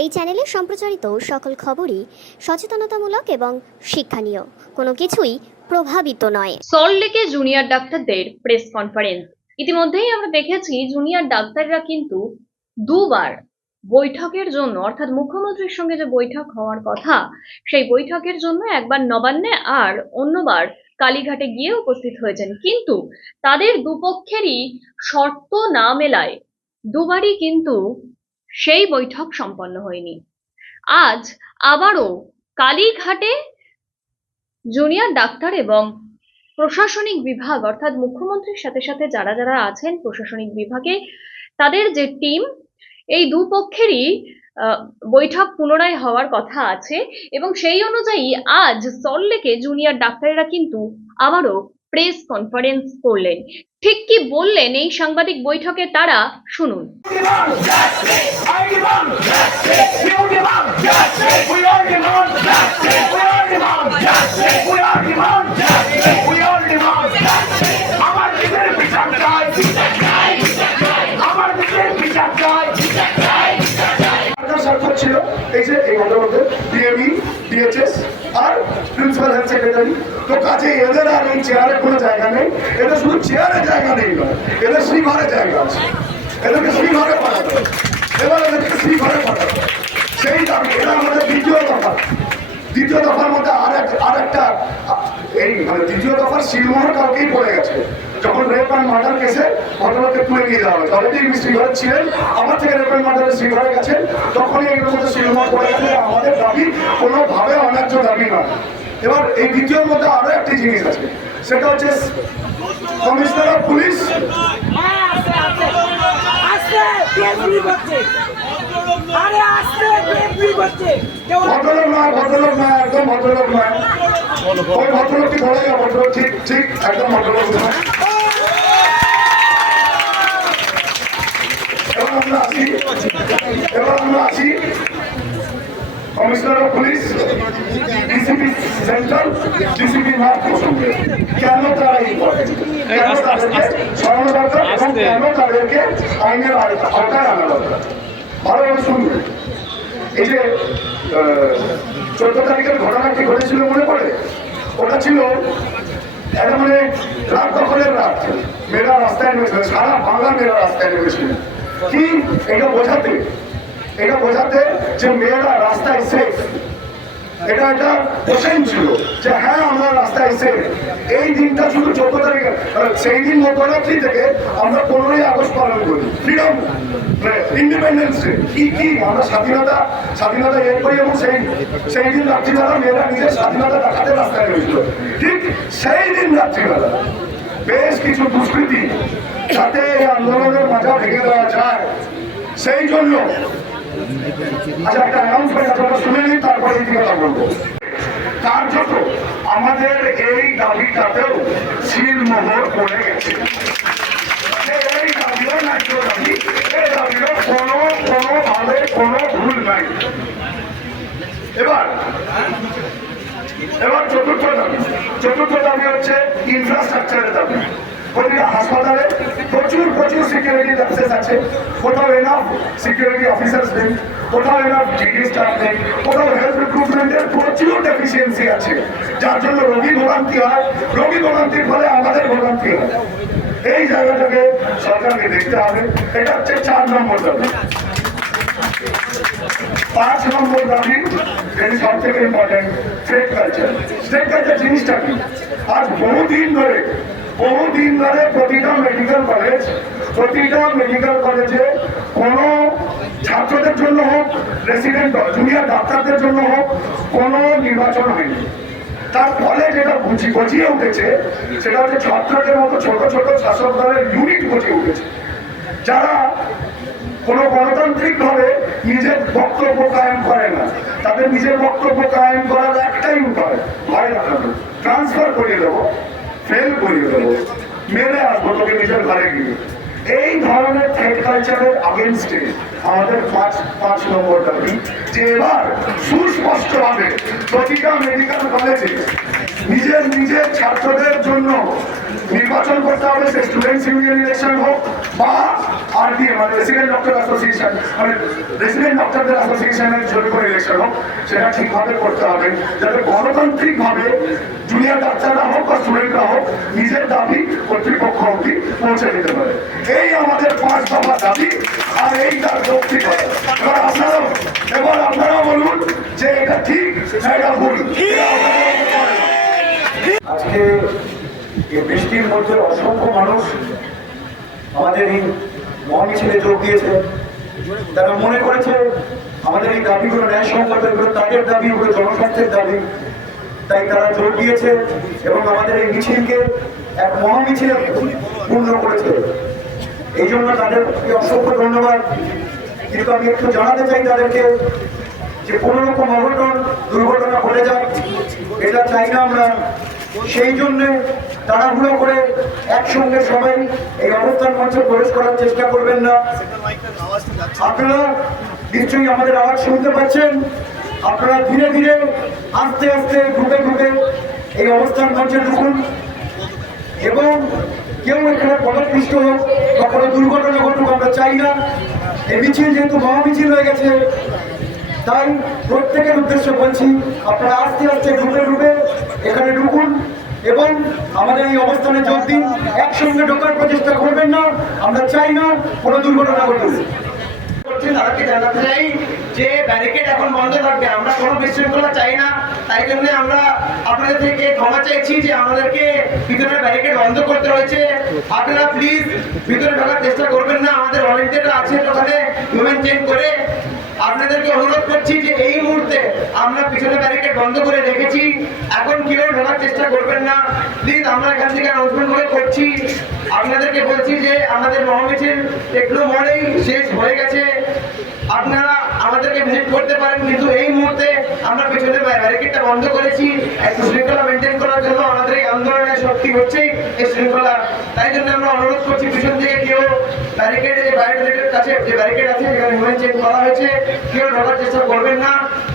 এই চ্যানেলে সম্প্রচারিত সকল খবরই সচেতনতামূলক এবং শিক্ষণীয়, কোনো কিছুই প্রভাবিত নয়। সল্টলেকে জুনিয়র ডাক্তারদের প্রেস কনফারেন্স। ইতিমধ্যেই আমরা দেখেছি জুনিয়র ডাক্তাররা কিন্তু দুবার বৈঠকের জন্য, অর্থাৎ মুখ্যমন্ত্রীর সঙ্গে যে বৈঠক হওয়ার কথা সেই বৈঠকের জন্য একবার নবান্নে আর অন্যবার কালীঘাটে গিয়ে উপস্থিত হয়েছেন, কিন্তু তাদের দুপক্ষেরই শর্ত না মেলায় দুবারই কিন্তু সেই বৈঠক সম্পন্ন হয়নি। আজ আবারও কালীঘাটে জুনিয়র ডাক্তার এবং প্রশাসনিক বিভাগ, অর্থাৎ মুখ্যমন্ত্রীর সাথে সাথে যারা যারা আছেন প্রশাসনিক বিভাগে, তাদের যে টিম, এই দুপক্ষেরই বৈঠক পুনরায় হওয়ার কথা আছে এবং সেই অনুযায়ী আজ সল্টলেকে জুনিয়র ডাক্তারেরা কিন্তু আবারও প্রেস কনফারেন্স করলেন। ঠিক কি বললেন এই সাংবাদিক বৈঠকে তারা, শুনুন। ছিল এই যে এই ঘটনার মধ্যে ডিএমই, ডিএচএস আর প্রিন্সিপাল হেলথ সেক্রেটারি। তো কাজে এদের আর এই চেয়ারে কোনো জায়গা নেই। এদের শুধু চেয়ারে জায়গা নেই নয়, এদের শ্রীঘরে জায়গা আছে। এদেরকে শ্রীঘরে পাঠাতে, এবার এদেরকে শ্রীঘরে পাঠাতে, সেই দাবি। এটা আমাদের দ্বিতীয় দফা। দ্বিতীয় দফার মধ্যে আর একটা এই মানে দ্বিতীয় দফার শিলমোহর কালকেই পড়ে গেছে, যখন রেপ অ্যান্ড মার্ডার কেসে ঘটনাকে তুলে নিয়ে যাওয়া হয়েছে। অলরেডি শ্রীঘরে ছিলেন, আমার থেকে রেপ অ্যান্ড মার্ডারের শ্রীঘরে গেছেন, তখনই এগুলোর মধ্যে শিলমোহর পড়ে গেছে। আমাদের দাবি কোনোভাবে অন্যায্য দাবি নয়। এবার এই দ্বিতীয়র মধ্যে আরো একটি জিনিস আছে, সেটা হচ্ছে কমিশনার অফ পুলিশ ভদ্রলোক নয়, ভদ্রলোক নয়, একদম ভদ্রলোক নয়। ওই ভদ্রলোকটি বলে গেল, ভদ্রলোক ঠিক ঠিক একদম ভদ্রলোক নয়। এবার আমরা আসি commissioner of police, DCP central, DCP north প্রসঙ্গে। কেন তারা ইম্পর্টেন্ট, কেন তাদেরকে সরানো দরকার এবং কেন তাদেরকে আইনের আওতায় আনা দরকার, ভালোভাবে শুনবে। এই যে 14 তারিখের ঘটনাটি ঘটেছিল মনে পড়ে, ওটা ছিল একটা মানে রাত দখলের রাত। মেয়েরা রাস্তায় নেমেছিল, সারা বাংলা মেয়েরা রাস্তায় নেমেছিল। কি এটা বোঝাতে যে মেয়েরা রাস্তায় সেফ। এটা একটা কোশ্চেন ছিল যে হ্যাঁ আমরা রাস্তায় সেফ। এই দিনটা শুধু 14 তারিখে, সেই দিন মধ্যরাত্রি থেকে আমরা 15ই আগস্ট পালন করি, ফ্রিডম ইন্ডিপেন্ডেন্স ডে। কি আমরা স্বাধীনতা এর করি এবং সেই দিন রাত্রিবেলা মেয়েরা নিজের স্বাধীনতা দেখাতে রাস্তায় নেমেছিল। ঠিক সেই দিন রাত্রিবেলা বেশ কিছু দুষ্কৃতী, যাতে এই আন্দোলনের মাথা ভেঙে দেওয়া যায়, সেই জন্য আচ্ছা একটা অ্যানাউন্সমেন্ট আপনারা শুনে নিন, তারপরে এই কথা বলবো। কার্যত আমাদের এই দাবিটাতেও শিলমোহর পড়ে গেছে। এই দাবিও ন্যায্য দাবি, এই দাবিও কোনোভাবে কোনো ভুল নাই। এবার চতুর্থ দাবি হচ্ছে ইনফ্রাস্ট্রাকচারের দাবি। প্রতিটা হাসপাতালে প্রচুর সিকিউরিটি অ্যাক্সেস আছে, কোথাও এনাফ সিকিউরিটি অফিসার্স নেই, কোথাও এনাফ ডিডি স্টাফ নেই, কোথাও হেলথ রিক্রুটমেন্টের প্রচুর ডেফিসিয়েন্সি আছে, যার জন্য রোগী ভোগান্তি হয়, রোগী ভোগান্তির ফলে আমাদের ভোগান্তি হয়। এই জায়গাটাকে সরকারকে দেখতে হবে। এটা হচ্ছে 4 নম্বর দাবি। 5 নম্বর দাবি, এটি সব থেকে important, state culture. State culture জিনিসটা কি? আজ বহুদিন ধরে প্রতিটা মেডিকেল কলেজে কোনো ছাত্রদের জন্য হোক, রেসিডেন্ট জুনিয়র ডাক্তারদের জন্য হোক, কোনো নির্বাচন হয়নি। তার ফলে যেটা গজিয়ে উঠেছে সেটা হচ্ছে ছাত্রদের মতো ছোট ছোট শাসক দলের ইউনিট গজিয়ে উঠেছে, যারা কোনো গণতান্ত্রিকভাবে নিজের বক্তব্য কায়েম করে না। তাদের নিজের বক্তব্য কায়েম করার একটাই উপায়, ভয় দেখানো, ট্রান্সফার করিয়ে দেবো, ফেল করিয়ে দেবো, মেরে আসবো তোকে নিজের ঘরে গিয়ে। এই ধরনের থ্রেট কালচারের আগেনস্টে আমাদের 5 নম্বর দাবি যে এবার সুস্পষ্টভাবে প্রতিটা মেডিকেল কলেজে নিজের ছাত্রদের জন্য নির্বাচন করতে হবে, সে স্টুডেন্টস ইউনিয়ন ইলেকশন হোক বা আরডিএ মানে রেসিডেন্ট ডক্টর অ্যাসোসিয়েশন মানে রেসিডেন্ট ডক্টরদের অ্যাসোসিয়েশনের জন্য করে ইলেকশন হোক, সেটা ঠিকভাবে করতে হবে যাতে গণতান্ত্রিকভাবে জুনিয়র ডাক্তাররা হোক বা স্টুডেন্টরা হোক নিজের দাবি কর্তৃপক্ষ অব্দি পৌঁছে দিতে পারে। এই আমাদের 5 দফা দাবি, আর এই তার যৌক্তিকতা। এবার আপনারাও বলুন যে এটা ঠিক না এটা ভুল। আজকে এই বৃষ্টির মধ্যে অসংখ্য মানুষ আমাদের এই মহামিছিলে যোগ দিয়েছে। তারা মনে করেছে আমাদের এই দাবিগুলো ন্যায়সঙ্গত, এগুলো তাদের দাবি, এগুলো জনস্বার্থের দাবি, তাই তারা যোগ দিয়েছে এবং আমাদের এই মিছিলকে এক মহামিছিলে পূর্ণ করেছে। এই জন্য তাদেরকে অসংখ্য ধন্যবাদ। কিন্তু আমি একটু জানাতে চাই তাদেরকে যে কোনো রকম অঘটন দুর্ঘটনা ঘটে যাক, এটা চাই না আমরা। সেই জন্য তাড়াহুড়ো করে একসঙ্গে সবাই এই অবস্থান মঞ্চে প্রবেশ করার চেষ্টা করবেন না। আপনারা নিশ্চয়ই আমাদের আওয়াজ শুনতে পাচ্ছেন। আপনারা ধীরে ধীরে আস্তে আস্তে গ্রুপে গ্রুপে এই অবস্থান মঞ্চে ঢুকুন এবং কেউ এখানে পদপিষ্ট হোক বা কোনো দুর্ঘটনা ঘটুক আমরা চাই না। এই মিছিল যেহেতু মহামিছিল হয়ে গেছে, তাই প্রত্যেকের উদ্দেশ্যে বলছি আপনারা আস্তে আস্তে গ্রুপে গ্রুপে এখানে ঢুকুন এবং আমাদের এই অবস্থানে যোগ দিন। একসঙ্গে ঢোকার প্রচেষ্টা করবেন না, আমরা চাই না কোনো দুর্ঘটনা ঘটুক। তাদেরকে জানাতে চাই যে ব্যারিকেড এখন বন্ধ থাকবে, আমরা কোনো বিশৃঙ্খলা চাই না। তাই জন্য আমরা আপনাদের থেকে ক্ষমা চাইছি যে আমাদেরকে ভিতরে ব্যারিকেড বন্ধ করতে হয়েছে। আপনারা প্লিজ ভিতরে ঢোকার চেষ্টা করবেন না। আমাদের ভলেন্টিয়াররা আছে ওখানে ডোমেন চেঞ্জ করে। আপনাদেরকে অনুরোধ করছি যে এই মুহূর্তে আমরা পিছনে ব্যারিকেড বন্ধ করে রেখেছি, এখন কেউ ঢোকার চেষ্টা করবেন না প্লিজ। আমরা এখান থেকে অ্যানাউন্সমেন্ট করে করছি, আপনাদেরকে বলছি যে আমাদের মহামিছিল টেকনো মোড়েই শেষ হয়ে গেছে। আপনারা আমাদেরকে ভিজিট করতে পারেন, কিন্তু এই মুহূর্তে আমরা পিছনে ব্যারিকেডটা বন্ধ করেছি একটু শৃঙ্খলা মেনটেন করার জন্য। আমাদের এই আন্দোলনের শক্তি হচ্ছেই এই শৃঙ্খলা। তাই জন্য আমরা অনুরোধ করছি পিছন থেকে কেউ ব্যারিকেডের যে ব্যারিকেডের কাছে যে ব্যারিকেড আছে যেখানে হিউম্যান চেক করা হয়েছে, কেউ ঢোকার চেষ্টা করবেন না।